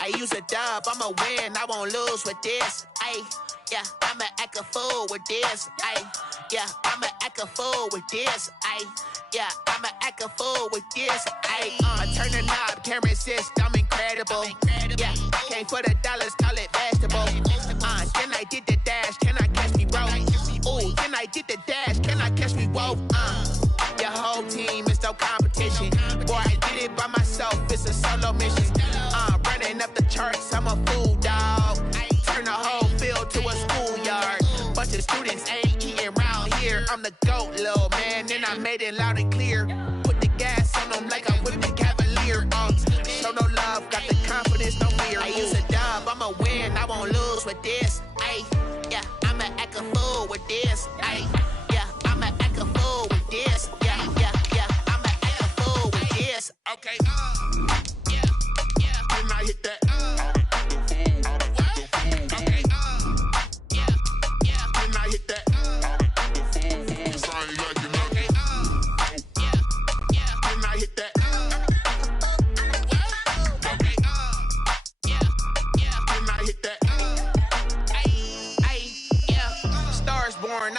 I use a dub, I'ma win, I won't lose with this. Yeah, I'ma act a fool with this. Yeah, I'ma act a fool with this. Yeah, I'ma act a fool with this. I turn the knob, can't resist, I'm incredible. Yeah, came for the dollars, call it vegetable. Then I did the dash, can I catch me, bro? Ooh, then I did the dash, can I catch me, whoa? Your whole team is no competition. Boy, I did it by myself, it's a solo mission. Running up the charts, I'm a fool, dog. Turn the whole field to a schoolyard. Bunch of students ain't eating round here. I'm the GOAT, little man, and I made it loud and clear. Put the gas on them like I'm with the Cavalier. Show no love, got the confidence, no fear. I use a dub, I'ma win, I won't lose with this. Yeah, I'ma act a fool with this. Yeah, I'ma act a fool with this. Yeah, I'ma act a fool with this. Okay, can I hit that?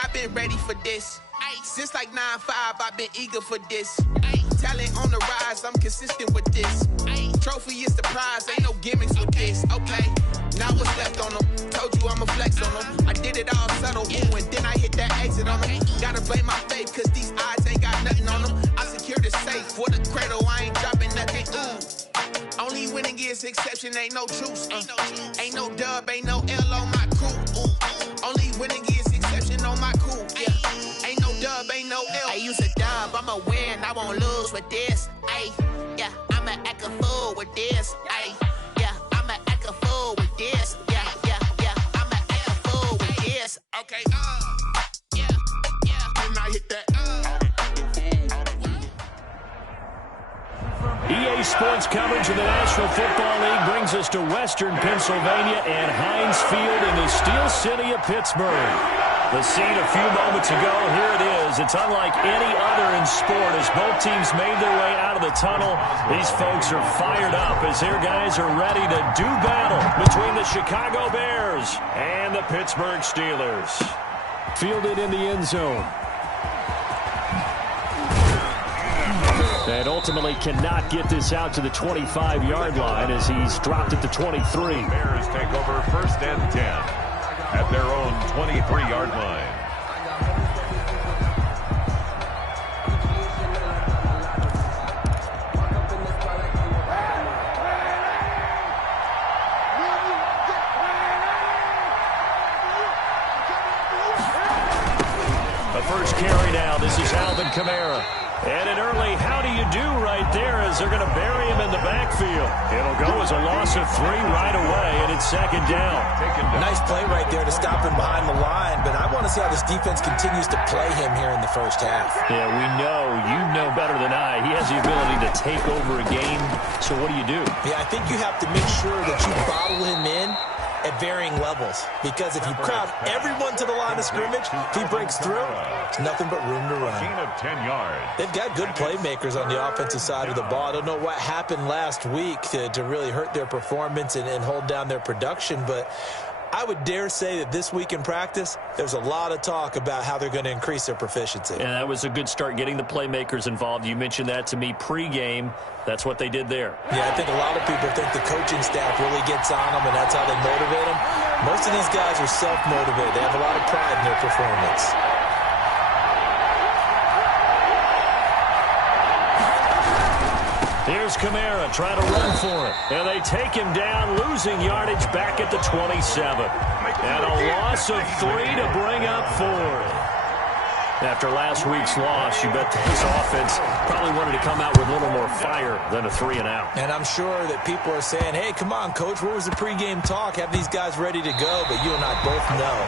I've been ready for this. Since like 9-5, I've been eager for this. Talent on the rise, I'm consistent with this. Trophy is the prize, ain't no gimmicks with this. Okay, now what's left on them? Told you I'ma flex on them. I did it all subtle, ooh, and then I hit that exit on them. Gotta blame my faith, cause these odds ain't got nothing on them. I secured the safe for the cradle, I ain't dropping nothing. Only winning is exception, ain't no truce. Ain't no dub, ain't no L on my crew. Only winning is exception on my cool. Yeah, ain't no dub, ain't no L. I use a dub, I'ma win, I won't lose with this. Yeah, I'ma act a fool with this. Yeah, I'ma act a fool with this. Yeah, I'ma act a fool with this. Okay, can I hit that? EA Sports coverage of the National Football League brings us to Western Pennsylvania and Heinz Field in the Steel City of Pittsburgh. The scene a few moments ago, here it is. It's unlike any other in sport as both teams made their way out of the tunnel. These folks are fired up as their guys are ready to do battle between the Chicago Bears and the Pittsburgh Steelers. Fielded in the end zone. And ultimately cannot get this out to the 25-yard line as he's dropped at the 23. Bears take over 1st and 10 at their own 23-yard line. The first carry now. This is Alvin Kamara. And an early how do you do right there as they're going to bury him in the backfield. It'll go as a loss of 3 right away, and it's 2nd down. Nice play right there to stop him behind the line, but I want to see how this defense continues to play him here in the first half. Yeah, we know. You know better than I. He has the ability to take over a game, so what do? Yeah, I think you have to make sure that you bottle him in at varying levels, because if you crowd everyone to the line of scrimmage, if he breaks through, it's nothing but room to run. Gain of 10 yards. They've got good playmakers on the offensive side of the ball. I don't know what happened last week to really hurt their performance and hold down their production, but I would dare say that this week in practice, there's a lot of talk about how they're going to increase their proficiency. And that was a good start, getting the playmakers involved. You mentioned that to me pregame. That's what they did there. Yeah, I think a lot of people think the coaching staff really gets on them, and that's how they motivate them. Most of these guys are self-motivated. They have a lot of pride in their performance. Here's Kamara trying to run for it. And they take him down, losing yardage back at the 27. And a loss of 3 to bring up 4. After last week's loss, you bet this offense probably wanted to come out with a little more fire than a 3-and-out. And I'm sure that people are saying, hey, come on, Coach, what was the pregame talk? Have these guys ready to go? But you and I both know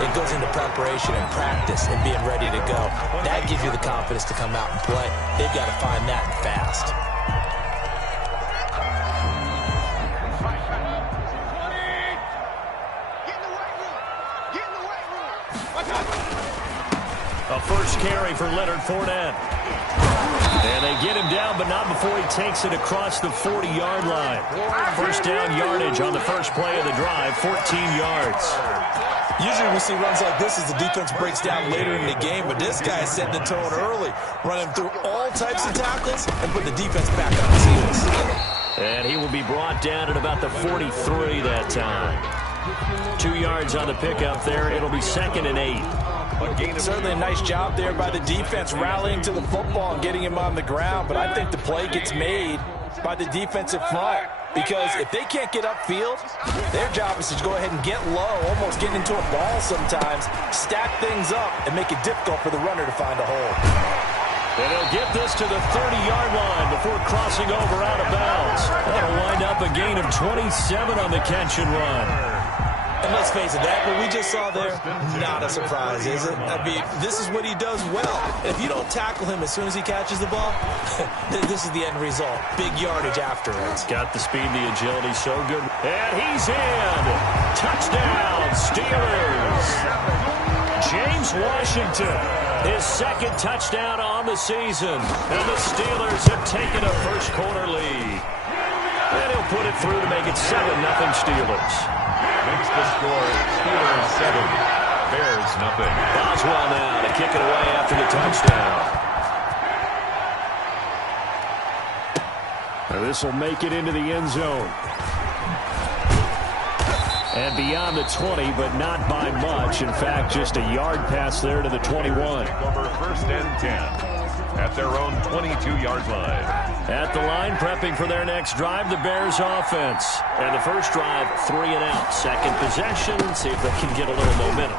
it goes into preparation and practice and being ready to go. That gives you the confidence to come out and play. They've got to find that fast. A first carry for Leonard Fournette. And they get him down, but not before he takes it across the 40-yard line. First down yardage on the first play of the drive, 14 yards. Usually we see runs like this as the defense breaks down later in the game, but this guy is setting the tone early, running through all types of tackles and put the defense back on his heels. And he will be brought down at about the 43 that time. 2 yards on the pickup there. It'll be 2nd and 8. Certainly a nice job there by the defense rallying to the football and getting him on the ground, but I think the play gets made by the defensive front. Because if they can't get upfield, their job is to go ahead and get low, almost getting into a ball sometimes, stack things up, and make it difficult for the runner to find a hole. And he'll get this to the 30-yard line before crossing over out of bounds. That'll wind up a gain of 27 on the catch and run. And let's face it, that what we just saw there, not a surprise, is it? I mean, this is what he does well. And if you don't tackle him as soon as he catches the ball, this is the end result. Big yardage afterwards. Got the speed, the agility, so good. And he's in. Touchdown, Steelers. James Washington, his 2nd touchdown on the season. And the Steelers have taken a first quarter lead. And he'll put it through to make it 7-0 Steelers. Makes the score Steelers 7, Bears nothing. Boswell now to kick it away after the touchdown. Now this will make it into the end zone. And beyond the 20, but not by much. In fact, just a yard pass there to the 21. Over 1st and 10 at their own 22-yard line. At the line, prepping for their next drive, the Bears offense. And the first drive, 3 and out. Second possession, see if they can get a little momentum.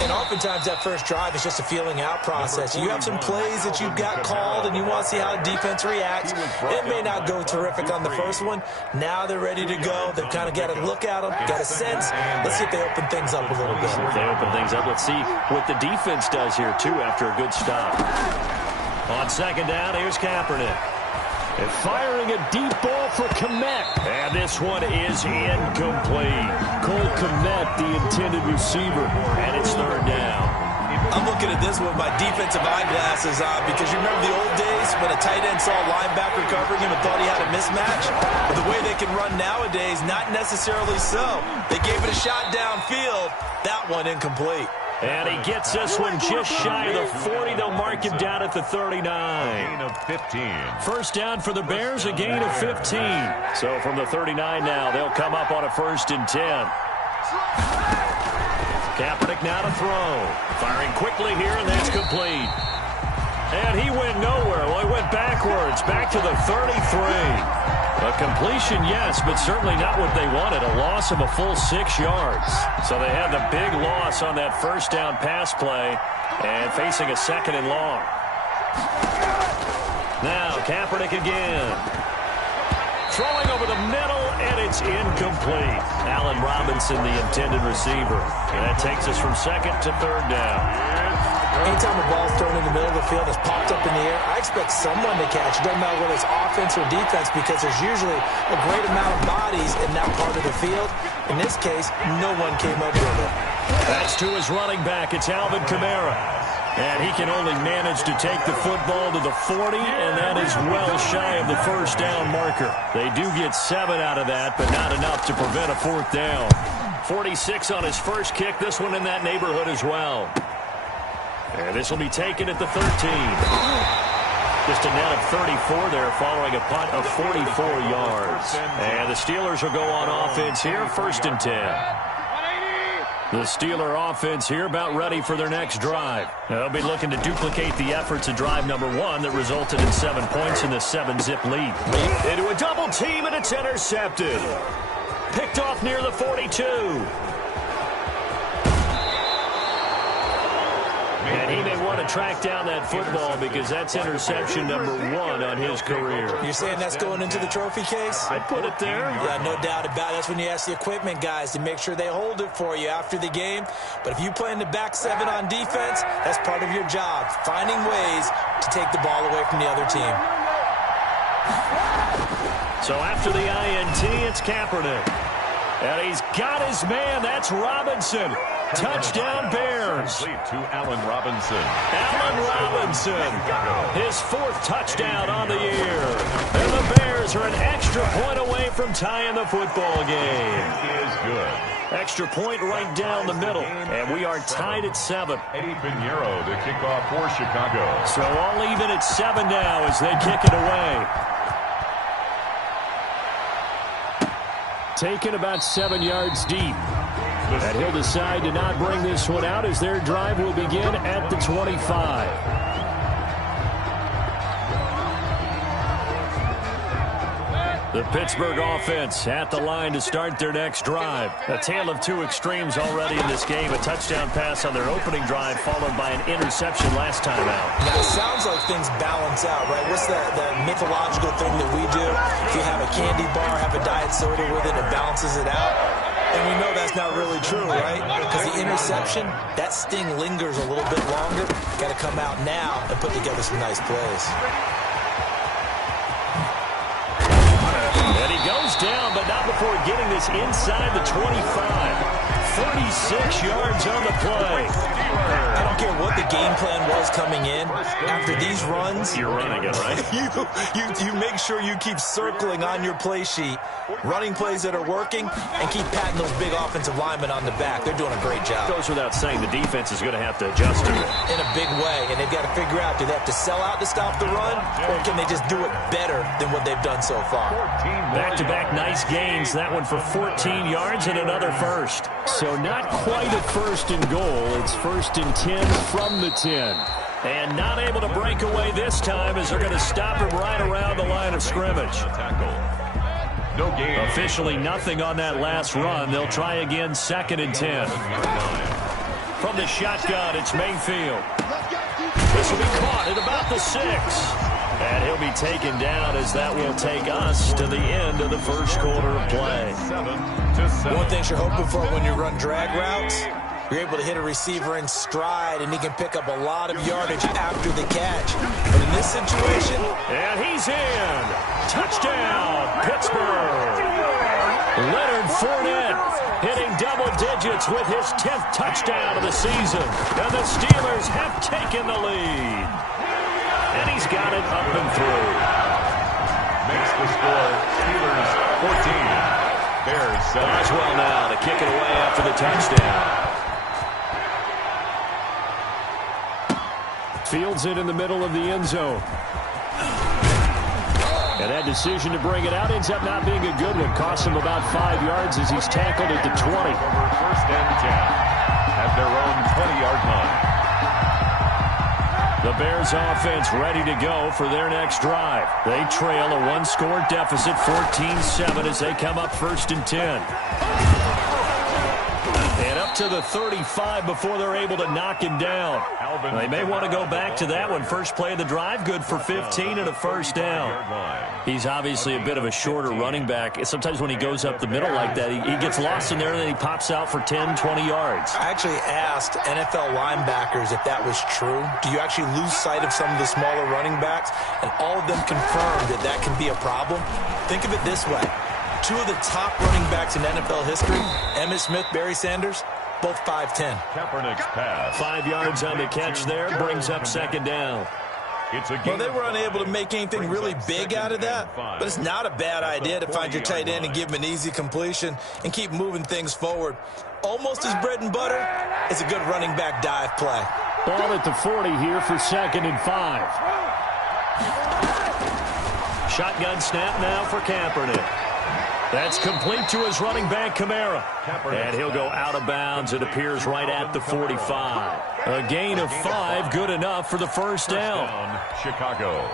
And oftentimes that first drive is just a feeling out process. You have some plays that you've got called and you want to see how the defense reacts. It may not go terrific on the first one. Now they're ready to go. They've kind of got to look at them, got a sense. Let's see if they open things up a little bit. If they open things up, let's see what the defense does here, too, after a good stop. On 2nd down, here's Kaepernick. And firing a deep ball for Kmet. And this one is incomplete. Cole Kmet, the intended receiver. And it's 3rd down. I'm looking at this with my defensive eyeglasses on because you remember the old days when a tight end saw a linebacker covering him and thought he had a mismatch? But the way they can run nowadays, not necessarily so. They gave it a shot downfield. That one incomplete. And he gets this one just shy of the 40. They'll mark him down at the 39. Gain of 15. First down for the Bears, a gain of 15. So from the 39 now, they'll come up on a 1st and 10. Kaepernick now to throw. Firing quickly here, and that's complete. And he went nowhere. Well, he went backwards, back to the 33. A completion, yes, but certainly not what they wanted. A loss of a full 6 yards. So they had the big loss on that first down pass play and facing a 2nd and long. Now Kaepernick again. Throwing over the middle, and it's incomplete. Allen Robinson, the intended receiver. And that takes us from 2nd to 3rd down. Anytime a ball's thrown in the middle of the field, it's popped up in the air, I expect someone to catch. It doesn't matter whether it's offense or defense because there's usually a great amount of bodies in that part of the field. In this case, no one came up with it. That's to his running back. It's Alvin Kamara. And he can only manage to take the football to the 40, and that is well shy of the first down marker. They do get 7 out of that, but not enough to prevent a 4th down. 46 on his first kick. This one in that neighborhood as well. And this will be taken at the 13. Just a net of 34 there following a punt of 44 yards. And the Steelers will go on offense here, 1st and 10. The Steeler offense here about ready for their next drive. They'll be looking to duplicate the efforts of drive number 1 that resulted in 7 points in the 7-zip lead. Into a double team, and it's intercepted. Picked off near the 42. And he may want to track down that football because that's interception number 1 on his career. You're saying that's going into the trophy case? I'd put it there. Yeah, no doubt about it. That's when you ask the equipment guys to make sure they hold it for you after the game. But if you play in the back 7 on defense, that's part of your job, finding ways to take the ball away from the other team. So after the INT, it's Kaepernick. And he's got his man. That's Robinson. Touchdown, Bears. Complete to Allen Robinson. Allen Robinson, his 4th touchdown on the year. And the Bears are an extra point away from tying the football game. He is good. Extra point right down the middle, and we are tied at 7. Eddie Pinheiro to kick off for Chicago. So all even at 7 now as they kick it away. Taken about 7 yards deep. And he'll decide to not bring this one out as their drive will begin at the 25. The Pittsburgh offense at the line to start their next drive. A tale of two extremes already in this game. A touchdown pass on their opening drive followed by an interception last time out. Now, it sounds like things balance out, right? What's that mythological thing that we do? If you have a candy bar, have a diet soda with it, it balances it out. And we know that's not really true, right? Because the interception, that sting lingers a little bit longer. Got to come out now and put together some nice plays. And he goes down, but not before getting this inside the 25. 36 yards on the play. I don't care what the game plan was coming in. After these runs, you're running it, right? you make sure you keep circling on your play sheet, running plays that are working, and keep patting those big offensive linemen on the back. They're doing a great job. Goes without saying the defense is going to have to adjust to it. In a big way, and they've got to figure out, do they have to sell out to stop the run, or can they just do it better than what they've done so far? Back-to-back nice gains. That one for 14 yards and another first. So not quite a 1st and goal. It's 1st and 10 from the 10. And not able to break away this time as they're going to stop him right around the line of scrimmage. No gain. Officially nothing on that last run. They'll try again 2nd and 10. From the shotgun, it's Mayfield. This will be caught at about the 6. And he'll be taken down as that will take us to the end of the first quarter of play. One thing you're hoping for when you run drag routes, you're able to hit a receiver in stride, and he can pick up a lot of yardage after the catch. But in this situation... And he's in. Touchdown, Pittsburgh. Leonard Fournette hitting double digits with his 10th touchdown of the season. And the Steelers have taken the lead. And he's got it up and through. Makes the score Steelers 14. Bears 7. Boswell now to kick it away after the touchdown. Fields it in the middle of the end zone. And that decision to bring it out ends up not being a good one. Costs him about 5 yards as he's tackled at the 20. 1st and 10 at their own 20-yard line. The Bears offense ready to go for their next drive. They trail a 1-score deficit, 14-7 as they come up 1st and 10. And up to the 35 before they're able to knock him down. They may want to go back to that one. First play of the drive, good for 15 and a 1st down. He's obviously a bit of a shorter running back. Sometimes when he goes up the middle like that, he gets lost in there and then he pops out for 10, 20 yards. I actually asked NFL linebackers if that was true. Do you actually lose sight of some of the smaller running backs? And all of them confirmed that that can be a problem. Think of it this way. 2 of the top running backs in NFL history, Emmitt Smith, Barry Sanders, both 5'10". Kaepernick's pass. 5 yards on the catch there, brings up 2nd down. Well, they were unable to make anything really big out of that, but it's not a bad idea to find your tight end and give him an easy completion and keep moving things forward. Almost as bread and butter as a good running back dive play. Ball at the 40 here for 2nd and 5. Shotgun snap now for Kaepernick. That's complete to his running back, Kamara. And he'll go out of bounds. It appears right at the 45. A gain of 5, good enough for the 1st down. Chicago.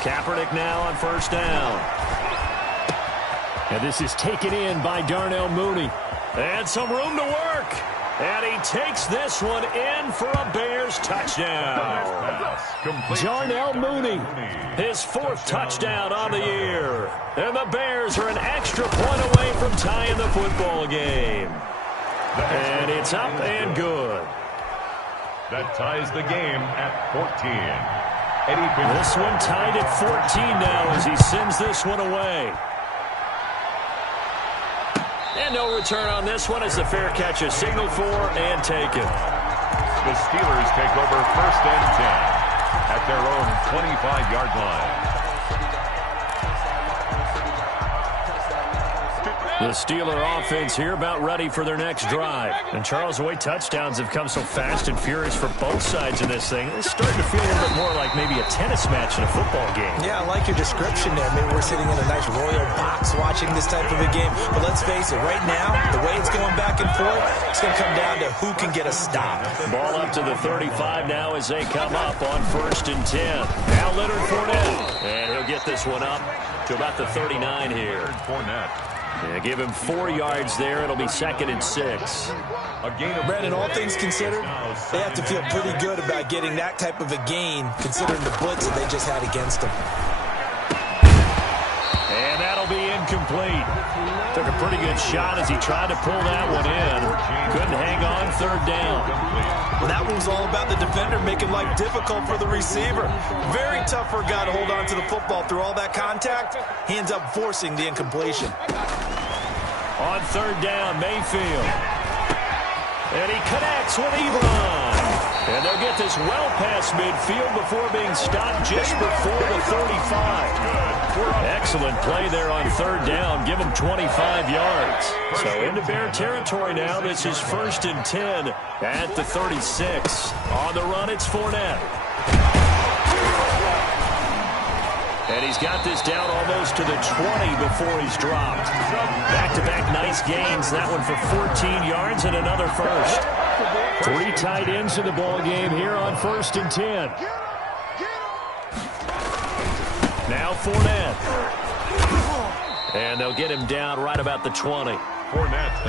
Kaepernick now on 1st down. And this is taken in by Darnell Mooney. And some room to work. And he takes this one in for a Bears touchdown. Darnell Mooney, his 4th touchdown on the year. And the Bears are an extra point away from tying the football game. And it's up and good. That ties the game at 14. This one tied at 14 now as he sends this one away. And no return on this one as the fair catch is signaled for and taken. The Steelers take over 1st and 10 at their own 25-yard line. The Steeler offense here about ready for their next drive. And Charles, the way touchdowns have come so fast and furious for both sides of this thing, it's starting to feel a little bit more like maybe a tennis match in a football game. Yeah, I like your description there. Maybe we're sitting in a nice royal box watching this type of a game. But let's face it, right now, the way it's going back and forth, it's going to come down to who can get a stop. Ball up to the 35 now as they come up on 1st and 10. Now Leonard Fournette. And he'll get this one up to about the 39 here. Fournette. Yeah, give him 4 yards there. It'll be 2nd and 6. Brandon, all things considered, they have to feel pretty good about getting that type of a gain, considering the blitz that they just had against them. And that'll be incomplete. Took a pretty good shot as he tried to pull that one in. Couldn't hang on 3rd down. Well, that one was all about the defender making life difficult for the receiver. Very tough for a guy to hold on to the football through all that contact. He ends up forcing the incompletion. On 3rd down, Mayfield. And he connects with Ebron. And they'll get this well past midfield before being stopped just before the 35. Excellent play there on 3rd down. Give him 25 yards. So into Bear territory now. This is 1st and 10 at the 36. On the run, it's Fournette. And he's got this down almost to the 20 before he's dropped. Back-to-back nice gains. That one for 14 yards and another first. 3 tight ends in the ball game here on 1st and 10. Now Fournette. And they'll get him down right about the 20.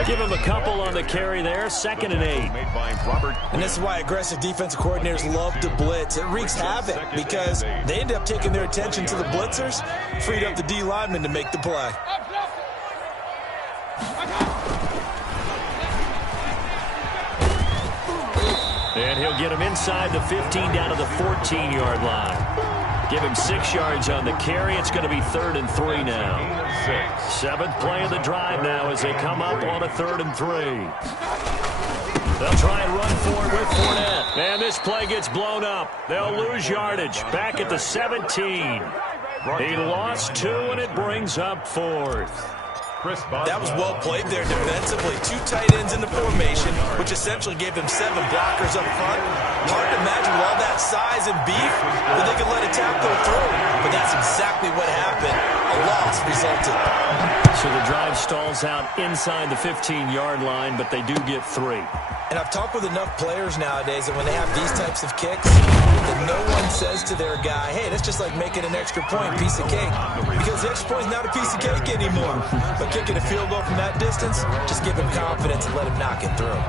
Give him a couple on the carry there. 2nd and 8. And this is why aggressive defensive coordinators love to blitz. It wreaks havoc because they end up taking their attention to the blitzers, freed up the D lineman to make the play. And he'll get him inside the 15 down to the 14-yard line. Give him 6 yards on the carry. It's going to be 3rd and 3 now. 7th play of the drive now as they come up on a 3rd and 3. They'll try and run for it with Fournette. And this play gets blown up. They'll lose yardage. Back at the 17. He lost 2, and it brings up 4th. That was well played there defensively. 2 tight ends in the formation, which essentially gave him 7 blockers up front. Hard to imagine with all that size and beef that they could let a tackle through. But that's exactly what happened. A loss resulted. So the drive stalls out inside the 15-yard line, but they do get 3. And I've talked with enough players nowadays that when they have these types of kicks, that no one says to their guy, hey, that's just like making an extra point, piece of cake. Because the extra point is not a piece of cake anymore. But kicking a field goal from that distance, just give him confidence and let him knock it through.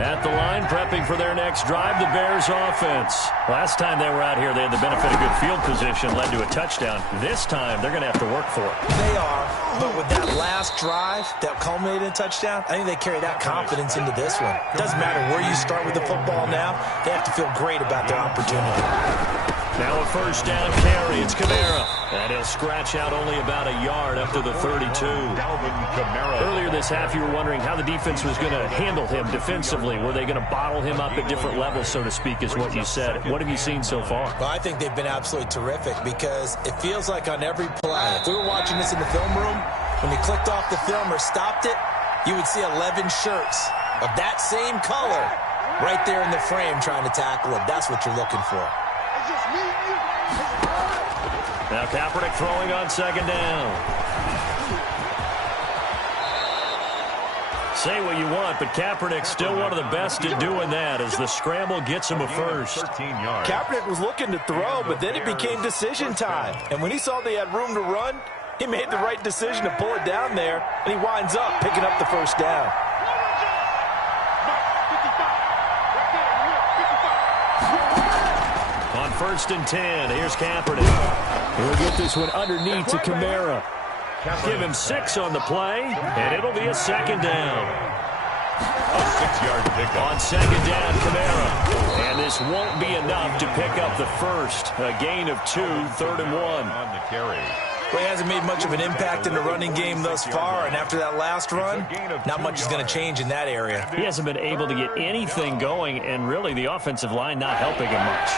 At the line, prepping for their next drive, the Bears offense. Last time they were out here, they had the benefit of good field position, led to a touchdown. This time, they're going to have to work for it. They are, but with that last drive that culminated in a touchdown, I think they carry that confidence into this one. Doesn't matter where you start with the football now, they have to feel great about their opportunity. Now a 1st down carry. It's Kamara. And he'll scratch out only about a yard up to the 32. Earlier this half, you were wondering how the defense was going to handle him defensively. Were they going to bottle him up at different levels, so to speak, is what you said. What have you seen so far? Well, I think they've been absolutely terrific because it feels like on every play, if we were watching this in the film room, when they clicked off the film or stopped it, you would see 11 shirts of that same color right there in the frame trying to tackle him. That's what you're looking for. Now Kaepernick throwing on 2nd down. Say what you want, but Kaepernick's still one of the best at doing that as the scramble gets him a first. Kaepernick was looking to throw, but then it became decision time. And when he saw they had room to run, he made the right decision to pull it down there, and he winds up picking up the 1st down. On 1st and 10, here's Kaepernick. He'll get this one underneath to Kamara. Give him 6 on the play, and it'll be a 2nd down. A 6-yard pickup. On second down, Kamara. And this won't be enough to pick up the first. A gain of 2, 3rd and 1. On the carry. Well, he hasn't made much of an impact in the running game thus far, and after that last run, not much is going to change in that area. He hasn't been able to get anything going, and really the offensive line not helping him much.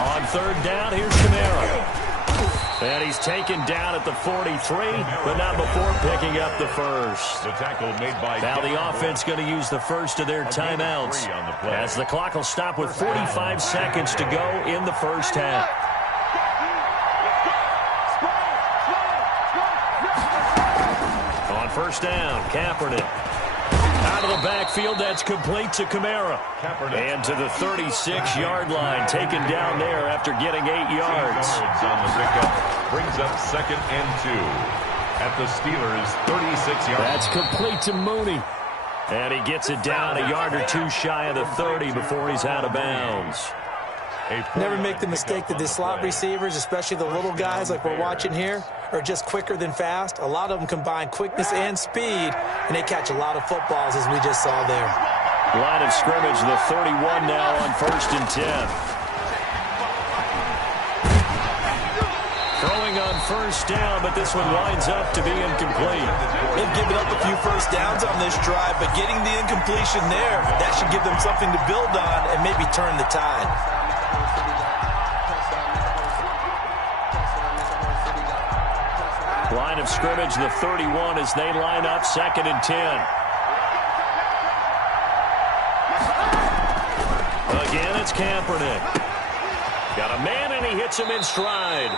On third down, here's Kamara. And he's taken down at the 43, but not before picking up the first. The tackle made by... Now the offense going to use the first of their timeouts, as the clock will stop with 45 seconds to go in the first half. On first down, Kaepernick. Out of the backfield, that's complete to Kamara. And to the 36-yard line, taken down there after getting 8 yards. On the pickup, brings up 2nd and 2 at the Steelers' 36-yard. That's complete to Mooney. And he gets it down a yard or two shy of the 30 before he's out of bounds. Never make the mistake that the slot receivers, especially the little guys like we're watching here, are just quicker than fast. A lot of them combine quickness and speed, and they catch a lot of footballs, as we just saw there. Line of scrimmage, the 31 now on 1st and 10. Throwing on first down, but this one winds up to be incomplete. They've given up a few first downs on this drive, but getting the incompletion there, that should give them something to build on and maybe turn the tide. Line of scrimmage, the 31, as they line up 2nd and 10. Again, it's Kaepernick. Got a man, and he hits him in stride.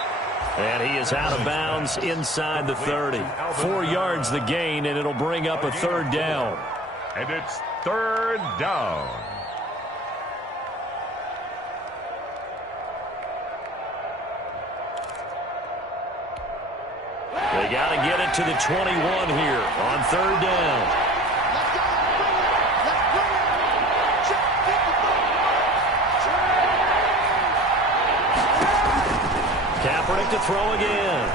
And he is out of bounds inside the 30. 4 yards the gain, and it'll bring up a 3rd down. And it's 3rd down. They got to get it to the 21 here on 3rd down. Kaepernick to throw again.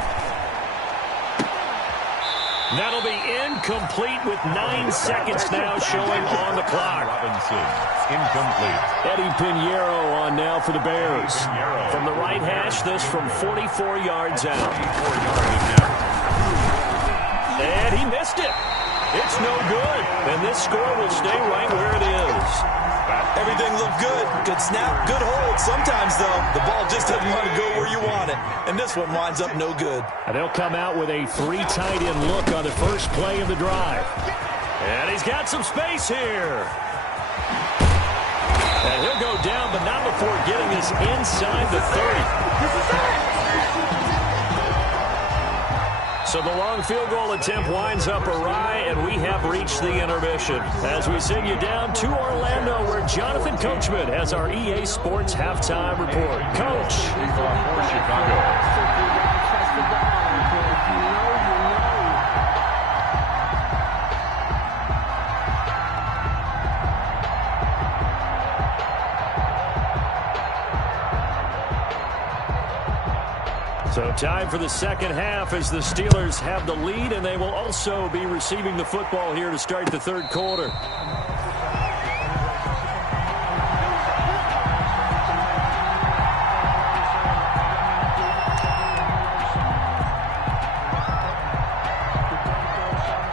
That'll be incomplete with 9 seconds now showing on the clock. Robinson, incomplete. Eddie Pinheiro on now for the Bears. From the right hash, this from 44 yards out. And he missed it. It's no good. And this score will stay right where it is. Everything looked good. Good snap, good hold. Sometimes, though, the ball just doesn't want to go where you want it. And this one winds up no good. And they'll come out with a 3 tight end look on the first play of the drive. And he's got some space here. And he'll go down, but not before getting this inside the 30. So the long field goal attempt winds up awry, and we have reached the intermission. As we send you down to Orlando, where Jonathan Coachman has our EA Sports halftime report. Coach. For Chicago. So time for the second half as the Steelers have the lead, and they will also be receiving the football here to start the 3rd quarter.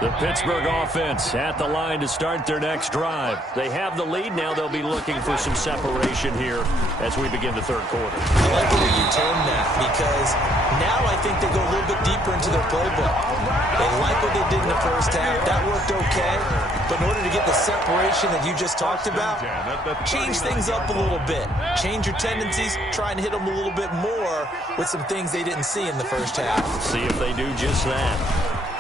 The Pittsburgh offense at the line to start their next drive. They have the lead. Now they'll be looking for some separation here as we begin the 3rd quarter. I like the way you termed that, because now I think they go a little bit deeper into their playbook. They like what they did in the first half. That worked okay. But in order to get the separation that you just talked about, change things up a little bit. Change your tendencies. Try and hit them a little bit more with some things they didn't see in the first half. See if they do just that.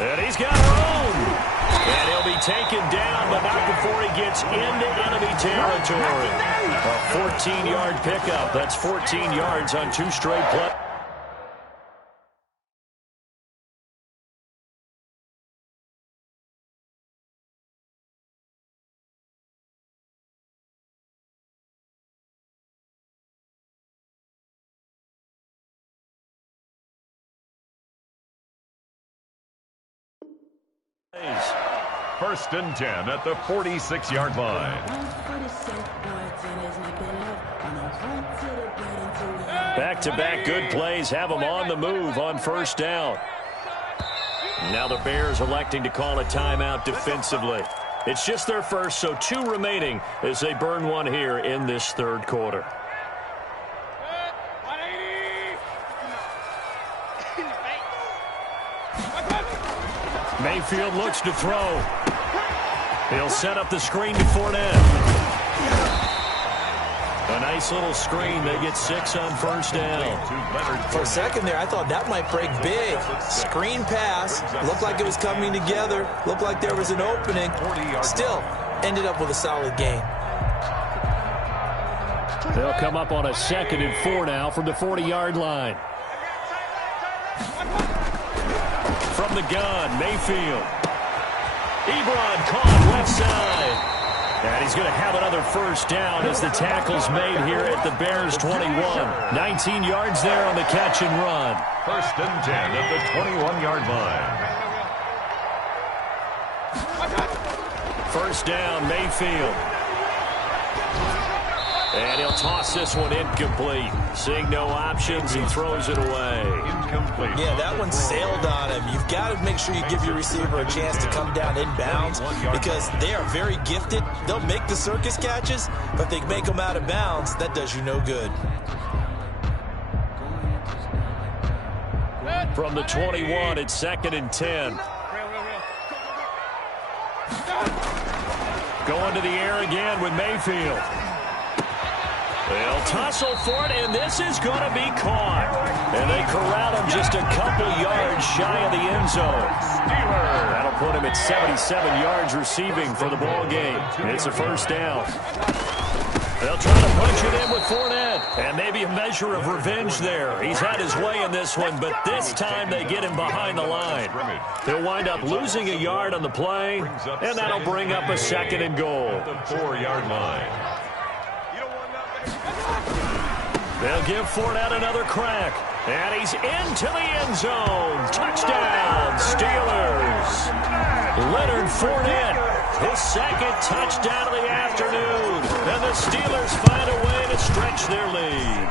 And he's got room. And he'll be taken down, but not before he gets into enemy territory. A 14-yard pickup. That's 14 yards on 2 straight plays. First and 10 at the 46-yard line. Back-to-back good plays have them on the move on first down. Now the Bears electing to call a timeout defensively. It's just their first, so 2 remaining as they burn one here in this third quarter. Mayfield looks to throw. He'll set up the screen to Fournette. A nice little screen. They get 6 on first down. For a second there, I thought that might break big. Screen pass. Looked like it was coming together. Looked like there was an opening. Still, ended up with a solid gain. They'll come up on a 2nd and 4 now from the 40-yard line. From the gun, Mayfield. Ebron caught left side. And he's going to have another first down as the tackle's made here at the Bears 21. 19 yards there on the catch and run. First and 10 at the 21-yard line. First down, Mayfield. And he'll toss this one incomplete. Seeing no options, he throws it away. Incomplete. Yeah, that one sailed on him. You've got to make sure you give your receiver a chance to come down inbounds because they are very gifted. They'll make the circus catches, but if they make them out of bounds, that does you no good. From the 21, it's 2nd and 10. Going to the air again with Mayfield. They'll tussle for it, and this is going to be caught. And they corral him just a couple yards shy of the end zone. That'll put him at 77 yards receiving for the ball game. It's a first down. They'll try to punch it in with Fournette. And maybe a measure of revenge there. He's had his way in this one, but this time they get him behind the line. He'll wind up losing a yard on the play, and that'll bring up a 2nd and goal. The 4-yard line. They'll give Fournette another crack. And he's into the end zone. Touchdown, Steelers. Leonard Fournette, his 2nd touchdown of the afternoon. And the Steelers find a way to stretch their lead.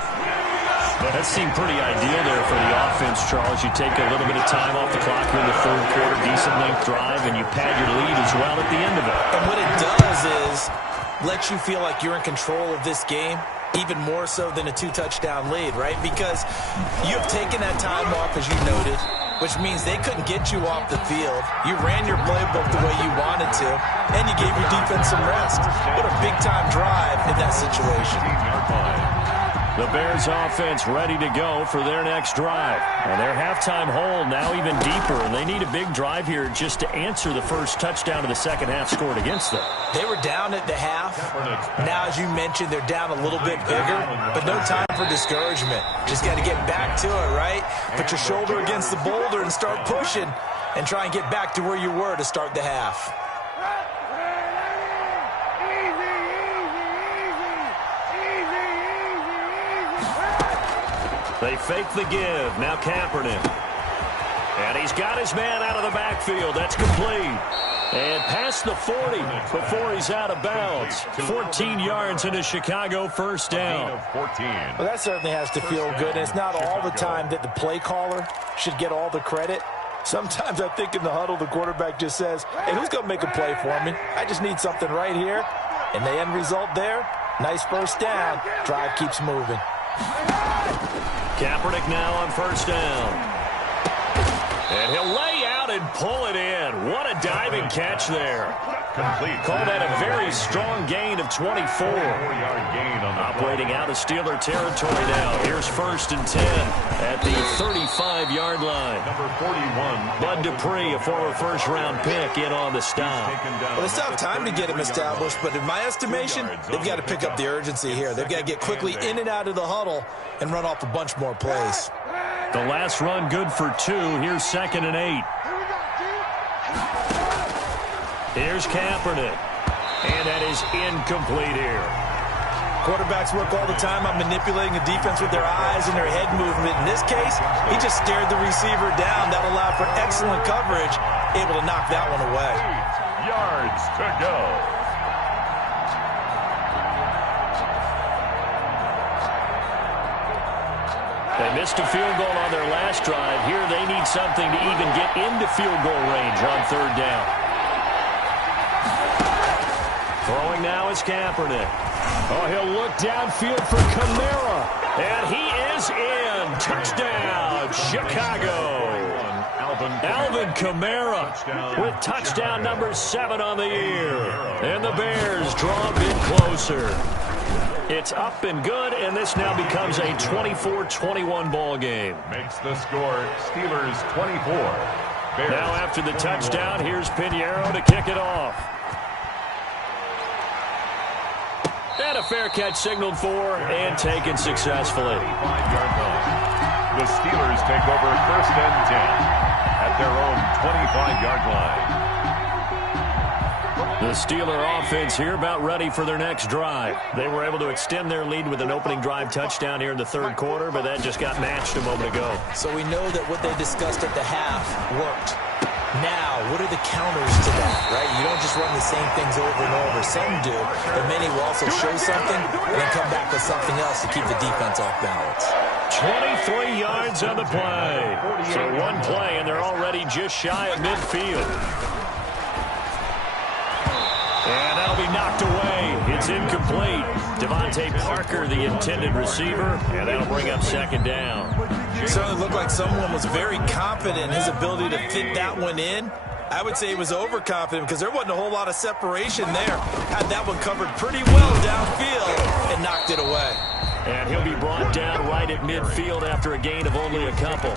That seemed pretty ideal there for the offense, Charles. You take a little bit of time off the clock here in the third quarter, decent length drive, and you pad your lead as well at the end of it. And what it does is let you feel like you're in control of this game. Even more so than a 2-touchdown lead, right? Because you've taken that time off, as you noted, which means they couldn't get you off the field. You ran your playbook the way you wanted to, and you gave your defense some rest. What a big-time drive in that situation. The Bears offense ready to go for their next drive. And their halftime hole now even deeper, and they need a big drive here just to answer the first touchdown of the second half scored against them. They were down at the half. Now, as you mentioned, they're down a little bit bigger, but no time for discouragement. Just got to get back to it, right? Put your shoulder against the boulder and start pushing and try and get back to where you were to start the half. They fake the give. Now Kaepernick. And he's got his man out of the backfield. That's complete. And past the 40 before he's out of bounds. 14 yards in a Chicago first down. Well, that certainly has to feel good. And it's not all the time that the play caller should get all the credit. Sometimes I think in the huddle, the quarterback just says, hey, who's going to make a play for me? I just need something right here. And the end result there, nice first down. Drive keeps moving. Kaepernick now on first down. And he'll lay out and pull it in. What a diving catch there. Complete. Call that a very strong gain of 24. 4-yard gain on the Operating out of Steeler territory now. Here's first and 10 at the 35-yard line. Number 41. Bud Dupree, a former first-round pick, in on the stop. Well, it's tough time to get him established, but in my estimation, they've got to pick up the urgency here. They've got to get quickly in and out of the huddle and run off a bunch more plays. The last run good for 2. Here's 2nd and 8. Here's Kaepernick. And that is incomplete here. Quarterbacks work all the time on manipulating a defense with their eyes and their head movement. In this case, he just stared the receiver down. That allowed for excellent coverage, able to knock that one away. 8 yards to go. They missed a field goal on their last drive. Here they need something to even get into field goal range on third down. Throwing now is Kaepernick. Oh, he'll look downfield for Kamara. And he is in. Touchdown, Chicago. Alvin Kamara with touchdown number 7 on the year. And the Bears draw a bit closer. It's up and good, and this now becomes a 24-21 ball game. Makes the score Steelers 24. Bears now after the touchdown, here's Pinheiro to kick it off. And a fair catch signaled for and taken successfully. 25-yard line. The Steelers take over first and 10 at their own 25-yard line. The Steeler offense here about ready for their next drive. They were able to extend their lead with an opening drive touchdown here in the third quarter, but that just got matched a moment ago. So we know that what they discussed at the half worked. Now, what are the counters to that, right? You don't just run the same things over and over. Some do, but many will also show something and then come back with something else to keep the defense off balance. 23 yards on the play. So one play, and they're already just shy of midfield. And that'll be knocked away. It's incomplete. Devontae Parker, the intended receiver, and that'll bring up second down. It certainly looked like someone was very confident in his ability to fit that one in. I would say he was overconfident because there wasn't a whole lot of separation there. Had that one covered pretty well downfield and knocked it away. And he'll be brought down right at midfield after a gain of only a couple.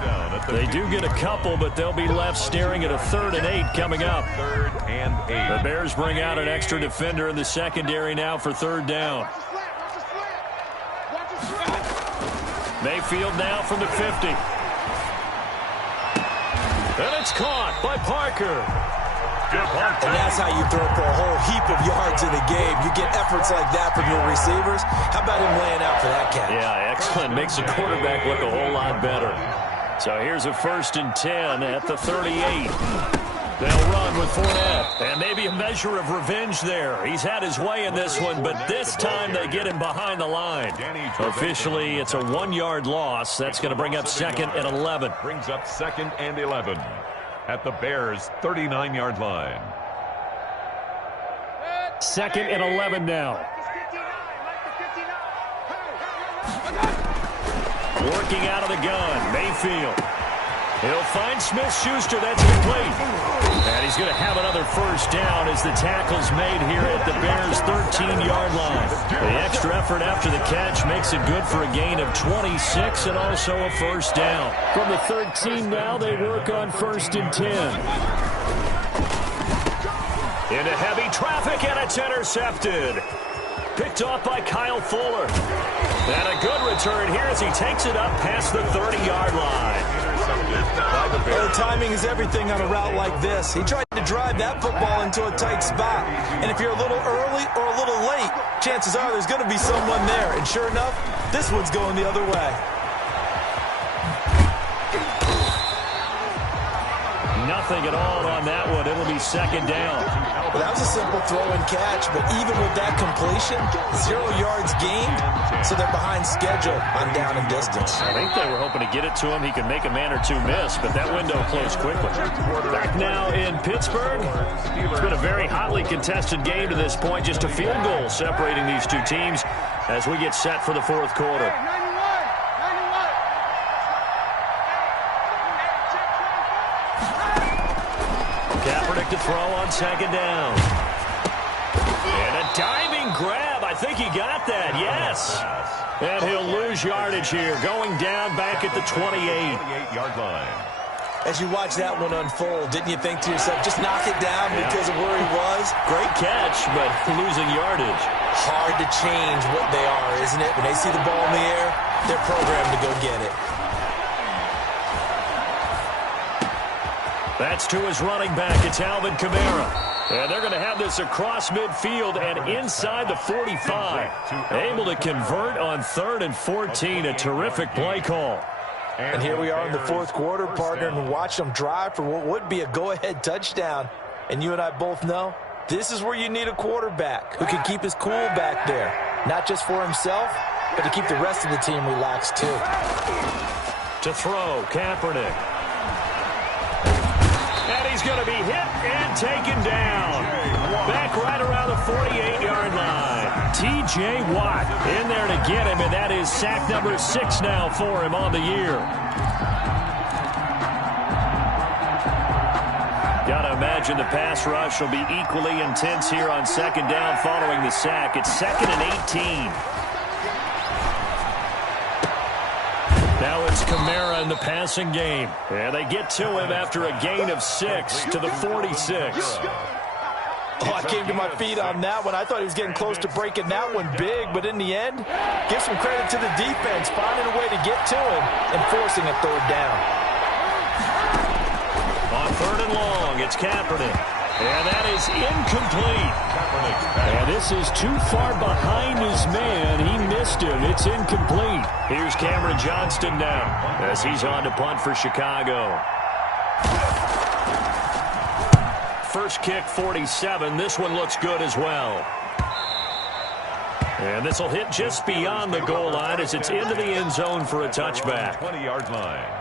They do get a couple, but they'll be left staring at a 3rd and 8 coming up. 3rd and 8. The Bears bring out an extra defender in the secondary now for third down. Mayfield now from the 50. And it's caught by Parker. And that's how you throw for a whole heap of yards in a game. You get efforts like that from your receivers. How about him laying out for that catch? Yeah, excellent. Makes the quarterback look a whole lot better. So here's a 1st and 10 at the 38. They'll run with Fournette. And maybe a measure of revenge there. He's had his way in this one, but this time they get him behind the line. Officially, it's a 1-yard loss. That's going to bring up 2nd and 11. Brings up 2nd and 11 at the Bears' 39-yard line. 2nd and 11 now. Working out of the gun, Mayfield. He'll find Smith-Schuster. That's complete. And he's going to have another first down as the tackle's made here at the Bears' 13-yard line. The extra effort after the catch makes it good for a gain of 26 and also a first down. From the 13 now, they work on 1st and 10. Into heavy traffic, and it's intercepted. Picked off by Kyle Fuller. And a good return here as he takes it up past the 30-yard line. Well, timing is everything on a route like this. He tried to drive that football into a tight spot. And if you're a little early or a little late, chances are there's going to be someone there. And sure enough, this one's going the other way. Nothing at all on that one. It'll be 2nd down. Well, that was a simple throw and catch, but even with that completion, 0 yards gained, so they're behind schedule on down and distance. I think they were hoping to get it to him. He could make a man or two miss, but that window closed quickly. Back now in Pittsburgh. It's been a very hotly contested game to this point. Just a field goal separating these two teams as we get set for the 4th quarter. Kaepernick to throw on 2nd down. And a diving grab. I think he got that. Yes. And he'll lose yardage here. Going down back at the 28-yard line. As you watch that one unfold, didn't you think to yourself, just knock it down because of where he was? Great catch, but losing yardage. Hard to change what they are, isn't it? When they see the ball in the air, they're programmed to go get it. That's to his running back. It's Alvin Kamara. And they're going to have this across midfield and inside the 45. Able to convert on 3rd and 14. A terrific play call. And here we are in the fourth quarter, partner, and watch them drive for what would be a go-ahead touchdown. And you and I both know this is where you need a quarterback who can keep his cool back there. Not just for himself, but to keep the rest of the team relaxed too. To throw, Kaepernick. And he's going to be hit and taken down. Back right around the 48-yard line. T.J. Watt in there to get him, and that is sack number 6 now for him on the year. Got to imagine the pass rush will be equally intense here on 2nd down following the sack. It's 2nd and 18. Now it's Kamara in the passing game. And they get to him after a gain of 6 to the 46. Oh, I came to my feet on that one. I thought he was getting close to breaking that one big, but in the end, give some credit to the defense, finding a way to get to him and forcing a 3rd down. On 3rd and long, it's Kaepernick. And that is incomplete. And this is too far behind his man. He missed him. It's incomplete. Here's Cameron Johnston now as he's on to punt for Chicago. First kick, 47. This one looks good as well. And this will hit just beyond the goal line as it's into the end zone for a touchback. 20-yard line.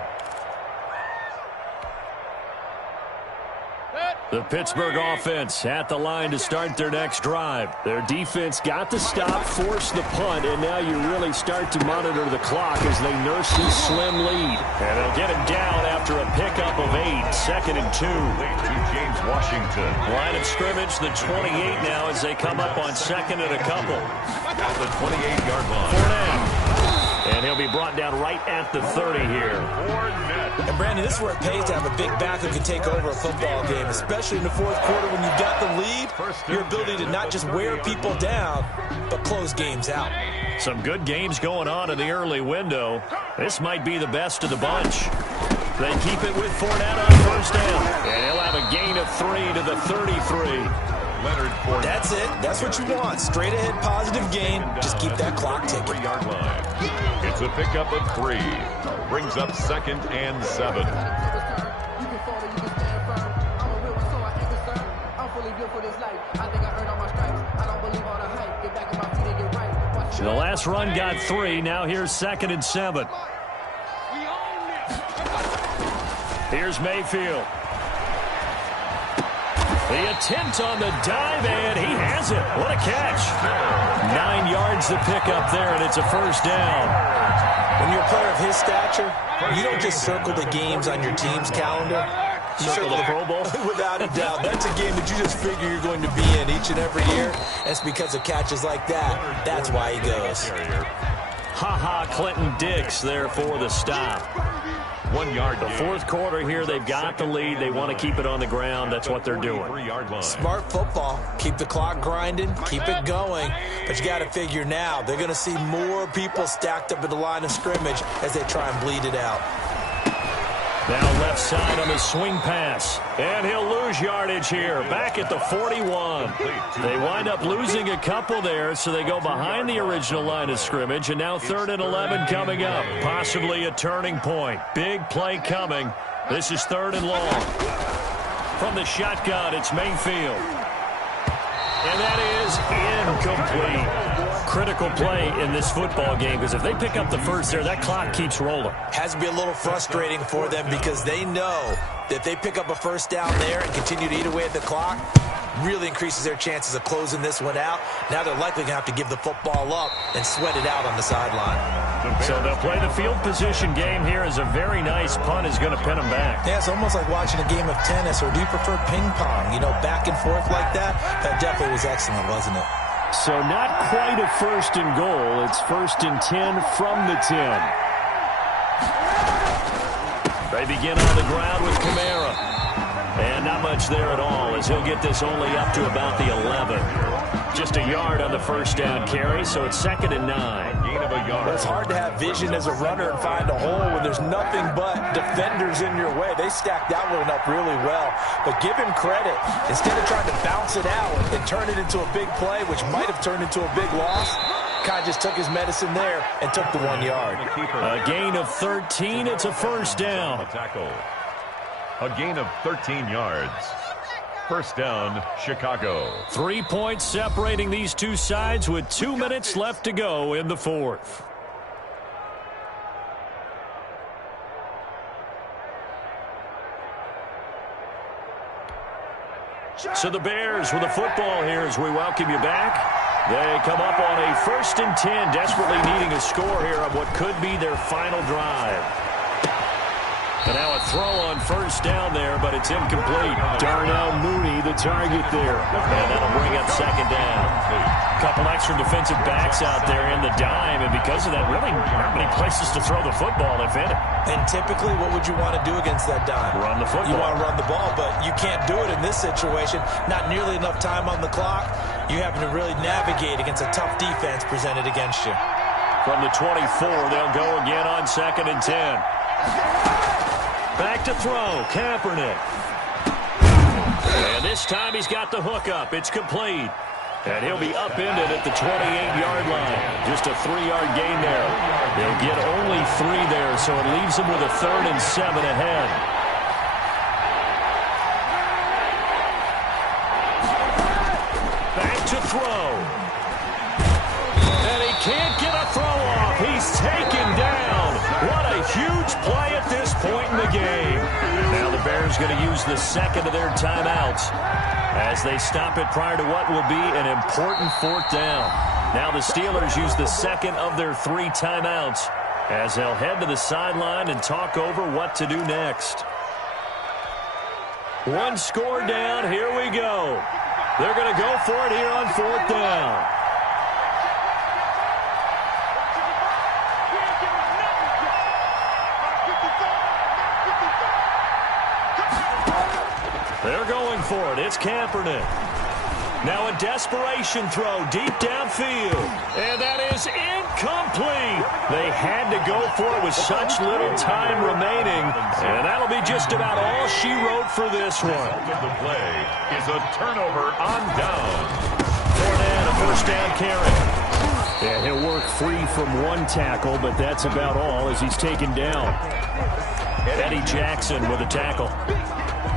The Pittsburgh offense at the line to start their next drive. Their defense got the stop, forced the punt, and now you really start to monitor the clock as they nurse this slim lead. And they'll get him down after a pickup of 8, 2nd and 2. To James Washington. Line of scrimmage, the 28 now as they come up on 2nd and a couple. At the 28-yard line. Fournette. And he'll be brought down right at the 30 here. And, Brandon, this is where it pays to have a big back who can take over a football game, especially in the fourth quarter when you've got the lead. Your ability to not just wear people down, but close games out. Some good games going on in the early window. This might be the best of the bunch. They keep it with Fournette on 1st down. And he'll have a gain of 3 to the 33. Leonard Fournette. That's it. That's what you want. Straight ahead positive gain. Just keep that clock ticking. 3-yard line. It's a pickup of 3. Brings up 2nd and 7. The last run got 3. Now here's 2nd and 7. Here's Mayfield. The attempt on the dive, and he has it. What a catch. 9 yards to pick up there, and it's a 1st down. When you're a player of his stature, you don't just circle the games on your team's calendar. You Circle the Pro Bowl? Without a doubt. That's a game that you just figure you're going to be in each and every year. It's because of catches like that. That's why he goes. Ha-ha, Clinton Dix there for the stop. 1 yard. The fourth quarter here, they've got the lead. They want to keep it on the ground. That's what they're doing. Smart football. Keep the clock grinding. Keep it going. But you got to figure now, they're going to see more people stacked up at the line of scrimmage as they try and bleed it out. Now left side on the swing pass. And he'll lose yardage here. Back at the 41. They wind up losing a couple there, so they go behind the original line of scrimmage. And now 3rd and 11 coming up. Possibly a turning point. Big play coming. This is 3rd and long. From the shotgun, it's Mayfield. And that is incomplete. Critical play in this football game, because if they pick up the first there, that clock keeps rolling. Has to be a little frustrating for them because they know that if they pick up a 1st down there and continue to eat away at the clock, really increases their chances of closing this one out. Now they're likely going to have to give the football up and sweat it out on the sideline. So they'll play the field position game here as a very nice punt is going to pin them back. Yeah, it's almost like watching a game of tennis, or do you prefer ping pong? You know, back and forth like that? That definitely was excellent, wasn't it? So not quite a 1st and goal. It's 1st and 10 from the 10. They begin on the ground with Kamara. And not much there at all, as he'll get this only up to about the 11. Just a yard on the 1st down carry, so it's 2nd and 9. Gain of a yard. Well, it's hard to have vision as a runner and find a hole when there's nothing but defenders in your way. They stacked that one up really well. But give him credit. Instead of trying to bounce it out and turn it into a big play, which might have turned into a big loss, Kai just took his medicine there and took the 1 yard. A gain of 13. It's a first down. A gain of 13 yards. First down, Chicago. 3 points separating these two sides with 2 minutes left to go in the fourth. So the Bears with the football here as we welcome you back. They come up on a 1st and 10, desperately needing a score here on what could be their final drive. And now a throw on first down there, but it's incomplete. Darnell Mooney, the target there. And that'll bring up second down. A couple extra defensive backs out there in the dime, and because of that, really not many places to throw the football, if any. And typically, what would you want to do against that dime? Run the football. You want to run the ball, but you can't do it in this situation. Not nearly enough time on the clock. You having to really navigate against a tough defense presented against you. From the 24, they'll go again on 2nd and 10. Back to throw, Kaepernick. And this time he's got the hook up. It's complete. And he'll be upended at the 28-yard line. Just a 3-yard gain there. They'll get only 3 there, so it leaves them with a 3rd and 7 ahead. Back to throw. And he can't get a throw off. He's taken down. What a huge play at this point in the game. Now the Bears going to use the second of their timeouts as they stop it prior to what will be an important 4th down. Now the Steelers use the second of their 3 timeouts as they'll head to the sideline and talk over what to do next. 1 score down. Here we go. They're going to go for it here on 4th down. They're going for it. It's Kaepernick. Now a desperation throw deep downfield. And that is incomplete. They had to go for it with such little time remaining. And that'll be just about all she wrote for this one. The play is a turnover on down. Fournette, a first down carry. Yeah, he'll work free from 1 tackle, but that's about all as he's taken down. Eddie Jackson with a tackle.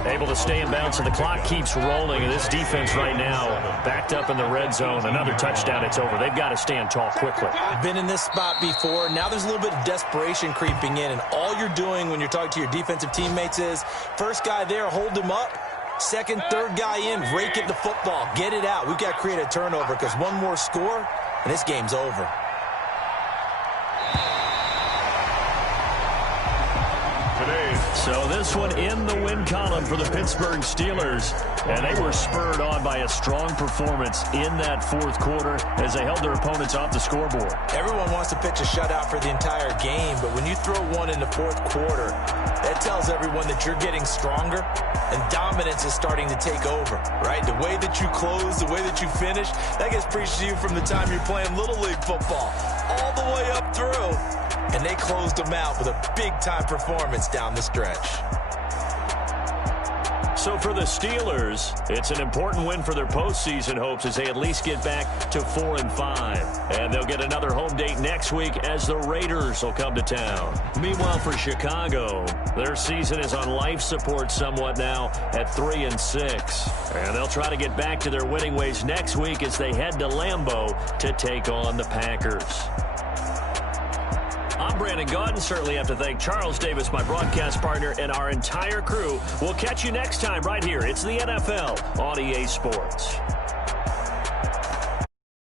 Able to stay in bounds, and the clock keeps rolling. And this defense right now backed up in the red zone. Another touchdown, it's over. They've got to stand tall quickly. Been in this spot before. Now there's a little bit of desperation creeping in, and all you're doing when you're talking to your defensive teammates is first guy there, hold him up. Second, third guy in, rake at the football. Get it out. We've got to create a turnover because one more score, and this game's over. So this one in the win column for the Pittsburgh Steelers. And they were spurred on by a strong performance in that 4th quarter as they held their opponents off the scoreboard. Everyone wants to pitch a shutout for the entire game, but when you throw one in the 4th quarter, that tells everyone that you're getting stronger and dominance is starting to take over, right? The way that you close, the way that you finish, that gets preached to you from the time you're playing Little League football all the way up through. And they closed them out with a big-time performance down the stretch. So for the Steelers, it's an important win for their postseason hopes as they at least get back to 4-5. And they'll get another home date next week as the Raiders will come to town. Meanwhile, for Chicago, their season is on life support somewhat now at 3-6. And they'll try to get back to their winning ways next week as they head to Lambeau to take on the Packers. I'm Brandon Gaudin. Certainly have to thank Charles Davis, my broadcast partner, and our entire crew. We'll catch you next time right here. It's the NFL on EA Sports.